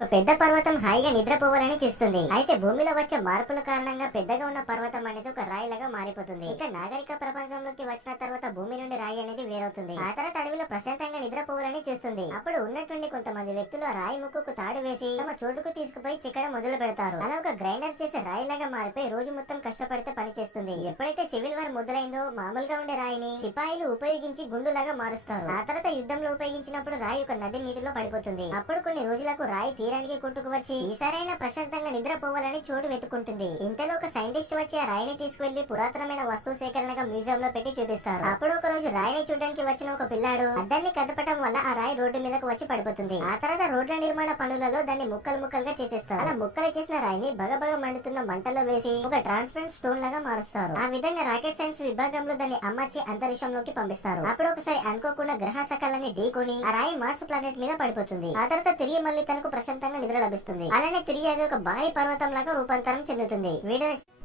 ఒక పెద్ద పర్వతం హాయిగా నిద్రపోవాలని చూస్తుంది. అయితే భూమిలో వచ్చే మార్పుల కారణంగా పెద్దగా ఉన్న పర్వతం అనేది ఒక రాయిలాగా మారిపోతుంది. ఇక నాగరిక ప్రపంచంలోకి వచ్చిన తర్వాత భూమి నుండి రాయి అనేది వేరవుతుంది. ఆ తర్వాత అడవిలో ప్రశాంతంగా నిద్రపోవాలని చూస్తుంది. అప్పుడు ఉన్నట్టుండి కొంతమంది వ్యక్తులు ఆ రాయి ముక్కుకు తాడు వేసి తమ చోటుకు తీసుకుపోయి చిక్కడం మొదలు పెడతారు. అలా ఒక గ్రైండర్ చేసే రాయిలాగా మారిపోయి రోజు మొత్తం కష్టపడితే పని చేస్తుంది. ఎప్పుడైతే సివిల్ వార్ మొదలైందో మామూలుగా ఉండే రాయిని సిపాయిలు ఉపయోగించి గుండులాగా మారుస్తారు. ఆ తర్వాత యుద్ధంలో ఉపయోగించినప్పుడు రాయి ఒక నది నీటిలో పడిపోతుంది. అప్పుడు కొన్ని రోజులకు రాయి తీరానికి కొట్టుకు వచ్చి ఈసారైనా ప్రశాంతంగా నిద్రపోవాలని చోటు వెతుకుంటుంది. ఇంతలో ఒక సైంటిస్ట్ వచ్చి ఆ రాయిని తీసుకువెళ్లి పురాతనమైన వస్తువు సేకరణగా మ్యూజియం లో పెట్టి చూపిస్తారు. అప్పుడు ఒక రోజు రాయిని చూడడానికి వచ్చిన ఒక పిల్లాడు అద్దాన్ని కదపటం వల్ల ఆ రాయి రోడ్డు మీదకు వచ్చి పడిపోతుంది. ఆ తర్వాత రోడ్ల నిర్మాణ పనులలో దాన్ని ముక్కలు ముక్కలుగా చేసేస్తారు. అలా ముక్కలు చేసిన రాయిని బగబగ మండుతున్న మంటలో వేసి ఒక ట్రాన్స్పరెంట్ స్టోన్ లాగా మారుస్తారు. ఆ విధంగా రాకెట్ సైన్స్ విభాగంలో దాన్ని అమర్చి అంతరిక్షంలోకి పంపిస్తారు. అప్పుడు ఒకసారి అనుకోకుండా గ్రహ సకాలని ఢీకొని ఆ రాయి మార్స్ ప్లానెట్ మీద పడిపోతుంది. ఆ తర్వాత తిరిగి మళ్ళీ తనకు ప్రశాంతంగా నిద్ర లభిస్తుంది. అలానే తిరిగి అది ఒక భారీ పర్వతం లాగా రూపాంతరం చెందుతుంది.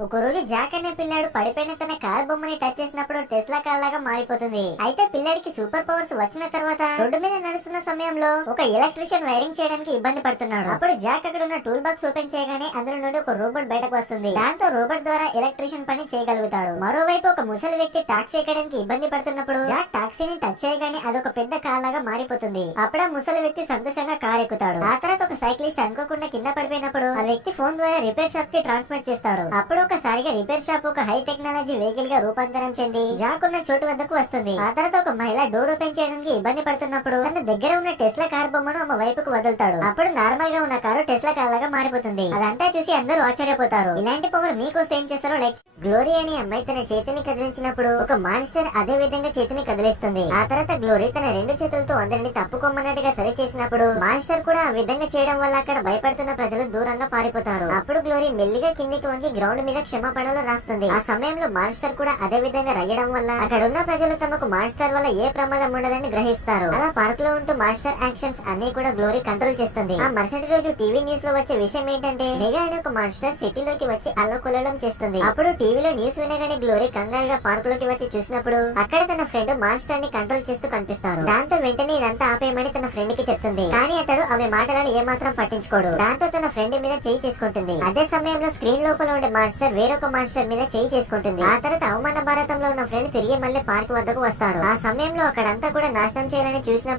ఒక రోజు జాక్ అనే పిల్లాడు పడిపోయిన తన కార్ బొమ్మని టచ్ చేసినప్పుడు టెస్లా కార్ లాగా మారిపోతుంది. అయితే పిల్లాడికి సూపర్ పవర్స్ వచ్చిన తర్వాత రోడ్డు మీద నడుస్తున్న సమయంలో ఒక ఎలక్ట్రీషియన్ వైరింగ్ చేయడానికి ఇబ్బంది పడుతున్నాడు. అప్పుడు జాక్ అక్కడ ఉన్న టూల్ బాక్స్ ఓపెన్ చేయగానే అందులో నుండి ఒక రోబోట్ బయటకు వస్తుంది. దాంతో రోబోట్ ద్వారా ఎలక్ట్రీషియన్ పని చేయగలుగుతాడు. మరోవైపు ఒక ముసలి వ్యక్తి టాక్సీ ఎక్కడానికి ఇబ్బంది పడుతున్నప్పుడు జాక్ టాక్సీని టచ్ చేయగానే అదొక పెద్ద కార్ లాగా మారిపోతుంది. అప్పుడు ఆ ముసలి వ్యక్తి సంతోషంగా కార్ ఎక్కుతాడు. ఆ తర్వాత ఒక సైక్లిస్ట్ అనుకోకుండా కింద పడిపోయినప్పుడు ఆ వ్యక్తి ఫోన్ ద్వారా రిపేర్ షాప్ కి ట్రాన్స్ఫర్ చేస్తాడు. అప్పుడు ఒకసారిగా రిపేర్ షాప్ ఒక హై టెక్నాలజీ వెహికల్ గా రూపాంతరం చెంది జాక్ ఉన్న చోటు వద్దకు వస్తుంది. ఆ తర్వాత ఒక మహిళ డోర్ ఓపెన్ చేయడానికి ఇబ్బంది పడుతున్నప్పుడు తన దగ్గర ఉన్న టెస్లా కార్ బొమ్మను ఆమె వైపుకు వదులుతాడు. అప్పుడు నార్మల్ గా ఉన్న కారు టెస్లా కార్ లాగా మారిపోతుంది. అదంతా చూసి అందరూ ఆశ్చర్యపోతారు. ఇలాంటి పవర్ మీకోసం ఏం చేస్తారో లైక్ గ్లోరీ అనే అమ్మాయి తన చేతిని కదిలించినప్పుడు ఒక మాన్స్టర్ అదే విధంగా చేతిని కదిలిస్తుంది. ఆ తర్వాత గ్లోరీ తన రెండు చేతులతో అందరిని తప్పుకోమన్నట్టుగా సరి చేసినప్పుడు మాన్స్టర్ కూడా ఆ విధంగా చేయడం వల్ల అక్కడ భయపడుతున్న ప్రజలు దూరంగా పారిపోతారు. అప్పుడు గ్లోరీ మెల్లిగా కిందికి వంగి గ్రౌండ్ మీద క్షమాపణలు రాస్తుంది. ఆ సమయంలో మాన్స్టర్ కూడా అదే విధంగా రాయడం వల్ల అక్కడ ఉన్న ప్రజలు తమకు మాన్స్టర్ వల్ల ఏ ప్రమాదం ఉండదని గ్రహిస్తారు. అలా పార్క్ లో ఉంటూ మాన్స్టర్ యాక్షన్స్ అన్ని కూడా గ్లోరీ కంట్రోల్ చేస్తుంది. ఆ మరుసటి రోజు టీవీ న్యూస్ లో వచ్చే విషయం ఏంటంటే మెగా అనే ఒక మాన్స్టర్ సిటీలోకి వచ్చి అల్లకొల్లడం చేస్తుంది. అప్పుడు టీవీలో న్యూస్ వినగానే గ్లోరీ కంగారుగా పార్క్ లోకి వచ్చి చూసినప్పుడు అక్కడ తన ఫ్రెండ్ మాన్స్టర్ ని కంట్రోల్ చేస్తూ కనిపిస్తారు. దాంతో వెంటనే ఇదంతా ఆపేయమని తన ఫ్రెండ్ కి చెప్తుంది. కానీ అతడు ఆమె మాటలను ఏమాత్రం పట్టించుకోడు. దాంతో తన ఫ్రెండ్ మీద చేయి చేసుకుంటుంది. అదే సమయంలో స్క్రీన్ లోపల ఉండే మాన్స్టర్ వేరొక మాన్స్టర్ మీద చేయి చేసుకుంటుంది. ఆ తర్వాత అవమాన భారతంలో ఉన్న ఫ్రెండ్ తిరిగి మళ్ళీ పార్క్ వద్దకు వస్తాడు. ఆ సమయంలో అక్కడంతా కూడా నాశనం చేయాలని చూసిన